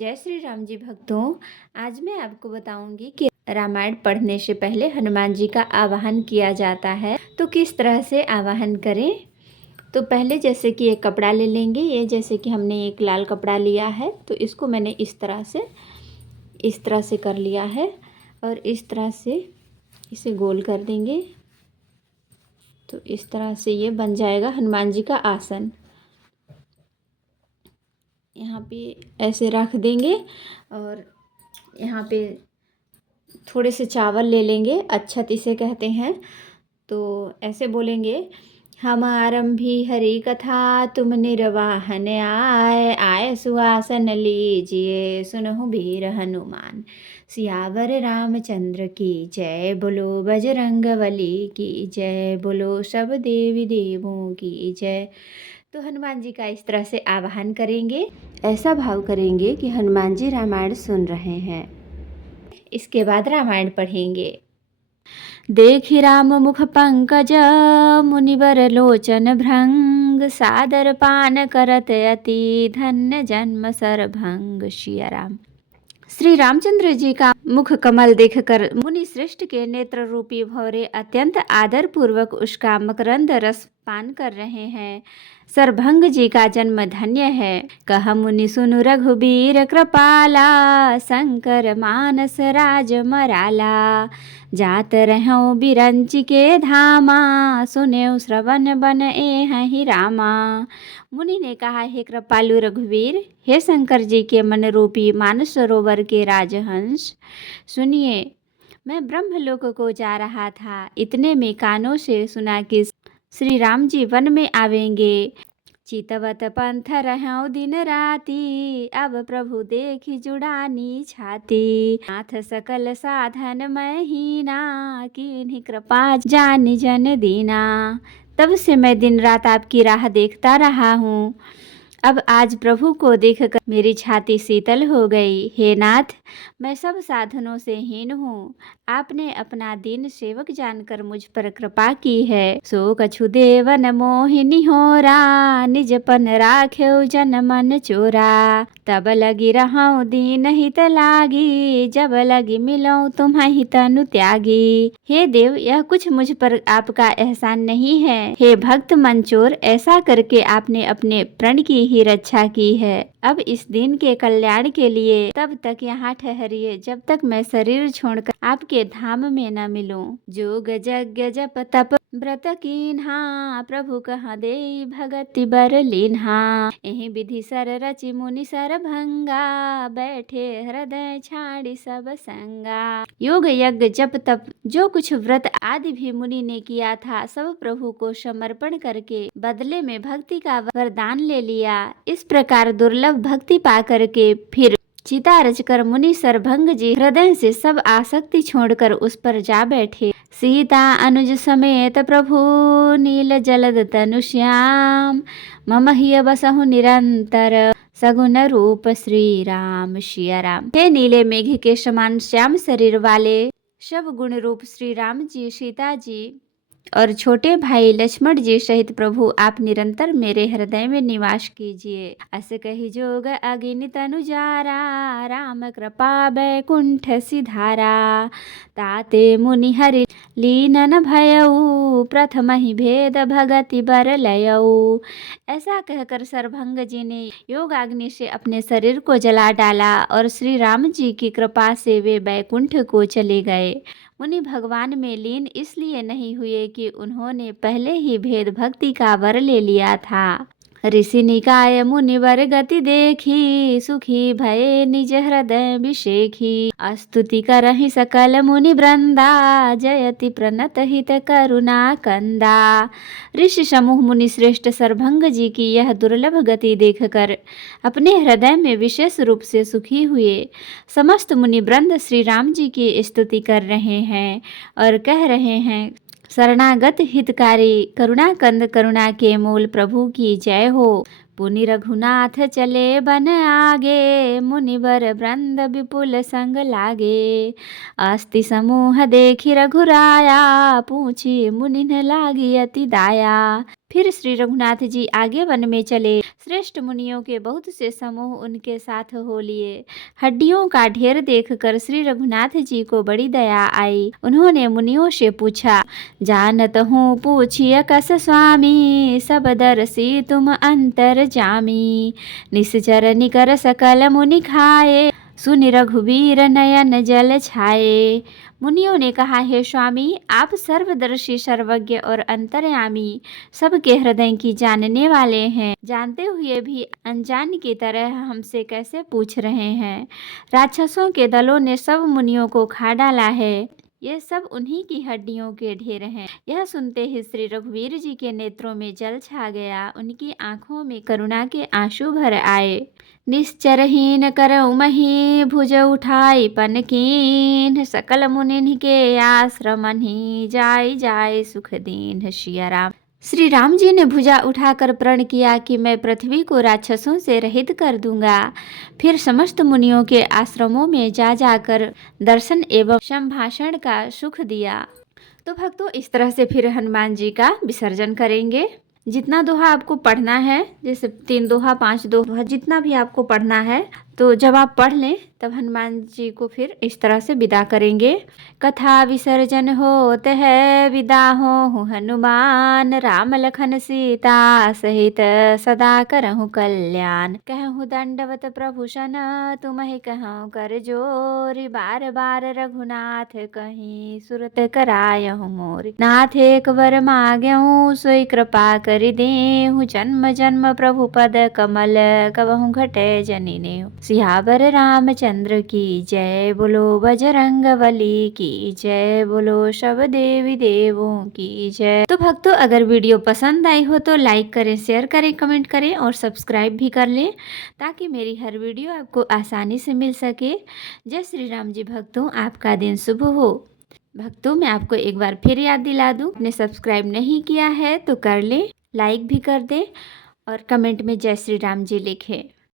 जय श्री राम जी भक्तों। आज मैं आपको बताऊंगी कि रामायण पढ़ने से पहले हनुमान जी का आवाहन किया जाता है, तो किस तरह से आवाहन करें। तो पहले जैसे कि एक कपड़ा ले लेंगे। ये जैसे कि हमने एक लाल कपड़ा लिया है, तो इसको मैंने इस तरह से कर लिया है और इस तरह से इसे गोल कर देंगे। तो इस तरह से ये बन जाएगा हनुमान जी का आसन। यहाँ पे ऐसे रख देंगे और यहाँ पे थोड़े से चावल ले लेंगे, अच्छत इसे कहते हैं। तो ऐसे बोलेंगे, हम आरंभी हरि कथा तुम निर्वाहन आए, आए सुआसन लीजिए सुनहु वीर हनुमान। सियावर रामचंद्र की जय, बोलो बजरंग बली की जय, बोलो सब देवी देवों की जय। तो हनुमान जी का इस तरह से आवाहन करेंगे। ऐसा भाव करेंगे कि हनुमान जी रामायण सुन रहे हैं। इसके बाद रामायण पढ़ेंगे। देखि राम मुख पंकज, मुनिवर लोचन भृंग, सादर पान करत अति, धन्य जन्म सरभंग। सिया राम। श्री रामचंद्र जी का मुख कमल देखकर मुनि श्रेष्ठ के नेत्र रूपी भौरे अत्यंत आदर पूर्वक उसका मकरंद रस पान कर रहे हैं। सरभंग जी का जन्म धन्य है। कह मुनि सुनु रघुबीर कृपाला, शंकर मानस राज मराला। जात रहूं बिरंच के धामा, सुने श्रवण बन एहि रामा। मुनि ने कहा, हे कृपालु रघुवीर, हे शंकर जी के मन रूपी मानस सरोवर के राजहंस, सुनिए, मैं ब्रह्मलोक को जा रहा था। इतने में कानों से सुना कि श्री राम जी वन में आवेंगे। चितवत पंथ रहूं दिन राती, अब प्रभु देखी जुड़ानी छाती। नाथ सकल साधन मैं हीना, कीन्ही कृपा जानि जन दीना। तब से मैं दिन रात आपकी राह देखता रहा हूँ। अब आज प्रभु को देखकर मेरी छाती शीतल हो गई। हे नाथ, मैं सब साधनों से हीन हूँ। आपने अपना दीन सेवक जानकर मुझ पर कृपा की है। सो कछु देवन मोहिनी होरा, निजपन राख्यो जन मन चोरा। तब लगी रहूं दीन हित लागी, जब लगी मिलऊं तुम्हि तनु त्यागी। हे देव, यह कुछ मुझ पर आपका एहसान नहीं है। हे भक्त मंचोर, ऐसा करके आपने अपने प्रण की ही रक्षा की है। अब इस दिन के कल्याण के लिए तब तक यहाँ ठहरिए, जब तक मैं शरीर छोड़कर आपके धाम में न मिलूं। जोग यज्ञ जप तप व्रत कीन्हा, प्रभु कहाँ देई भगति बर लीन्हा। एहि विधि सर रचि मुनि सर भंगा, बैठे हृदय छाड़ी सब संगा। योग यज्ञ जप तप जो कुछ व्रत आदि भी मुनि ने किया था, सब प्रभु को समर्पण करके बदले में भक्ति का वरदान ले लिया। इस प्रकार दुर्लभ भक्ति पा करके फिर चिता रचकर मुनि सरभंग जी हृदय से सब आसक्ति छोड़कर उस पर जा बैठे। सीता अनुज समेत प्रभु, नील जलद तनु श्याम। मम हिय बसहु निरंतर, सगुन रूप श्री राम। सिया राम। हे नीले मेघ के समान श्याम शरीर वाले सब गुण रूप श्री राम जी, सीता जी और छोटे भाई लक्ष्मण जी सहित प्रभु आप निरंतर मेरे हृदय में निवास कीजिए। अस कही जोग अगिनि तनु जारा, राम कृपा बैकुंठ सिधारा। ताते मुनि हरि लीनन भयऊ, प्रथम ही भेद भगति बर लयऊ। ऐसा कहकर सरभंग जी ने योगाग्नि से अपने शरीर को जला डाला और श्री राम जी की कृपा से वे बैकुंठ को चले गए। मुनि भगवान में लीन इसलिए नहीं हुए कि उन्होंने पहले ही भेद भक्ति का वर ले लिया था। ऋषि निकाय मुनिवर गति देखी, सुखी भये निज हृदय विषेखी। स्तुति करहि सकल मुनि वृंदा, जयति प्रणत हित करुणा कंदा। ऋषि समूह मुनि श्रेष्ठ सरभंग जी की यह दुर्लभ गति देखकर अपने हृदय में विशेष रूप से सुखी हुए। समस्त मुनि वृंद श्री राम जी की स्तुति कर रहे हैं और कह रहे हैं, शरणागत हितकारी करुणा कंद करुणा के मूल प्रभु की जय हो। पुनि रघुनाथ चले बन आगे, मुनिवर वृंद विपुल संग लागे। अस्ति समूह देखि रघुराया, पूछी मुनि न लागी अति दाया। फिर श्री रघुनाथ जी आगे वन में चले। श्रेष्ठ मुनियों के बहुत से समूह उनके साथ हो लिए। हड्डियों का ढेर देखकर श्री रघुनाथ जी को बड़ी दया आई। उन्होंने मुनियों से पूछा, जानत हूँ पूछिए कस स्वामी, सब दर्शी तुम अंतर जामी। निश्चर निकर सकल मुनि खाए, सुनि रघुवीर नयन जल छाए। मुनियों ने कहा, हे स्वामी, आप सर्वदर्शी, सर्वज्ञ और अंतर्यामी, सबके हृदय की जानने वाले हैं। जानते हुए भी अनजान की तरह हमसे कैसे पूछ रहे हैं। राक्षसों के दलों ने सब मुनियों को खा डाला है। ये सब उन्हीं की हड्डियों के ढेर हैं। यह सुनते ही श्री रघुवीर जी के नेत्रों में जल छा गया। उनकी आंखों में करुणा के आंसू भर आए। निश्चरहीन करऊ मही, भुज उठाई पन कीन। सकल मुनिन के आश्रमहि, जाय जाय सुख दीन। सिया राम। श्री राम जी ने भुजा उठाकर प्रण किया कि मैं पृथ्वी को राक्षसों से रहित कर दूंगा। फिर समस्त मुनियों के आश्रमों में जा जाकर दर्शन एवं संभाषण का सुख दिया। तो भक्तों, इस तरह से फिर हनुमान जी का विसर्जन करेंगे। जितना दोहा आपको पढ़ना है, जैसे 3 दोहा 5 दोहा जितना भी आपको पढ़ना है, तो जब आप पढ़ लें तब हनुमान जी को फिर इस तरह से विदा करेंगे। कथा विसर्जन होत है, विदा हो हनुमान। राम लखन सीता सहित सदा करहु कल्याण। कहूँ दंडवत प्रभु सन, तुम्हें कहूँ कर जोरी। बार बार रघुनाथ कहीं, सुरत करायहु मोरी। नाथ एक वर मांगहु, सोई कृपा करि देहु। जन्म जन्म प्रभु पद कमल, कबहु घटे जनि नेहु। सियावर रामचंद्र की जय, बोलो बजरंग बली की जय, बोलो सब देवी देवों की जय। तो भक्तों, अगर वीडियो पसंद आई हो तो लाइक करें, शेयर करें, कमेंट करें और सब्सक्राइब भी कर लें, ताकि मेरी हर वीडियो आपको आसानी से मिल सके। जय श्री राम जी। भक्तों, आपका दिन शुभ हो। भक्तों, मैं आपको एक बार फिर याद दिला दूं, आपने सब्सक्राइब नहीं किया है तो कर लें, लाइक भी कर दें और कमेंट में जय श्री राम जी लिखें।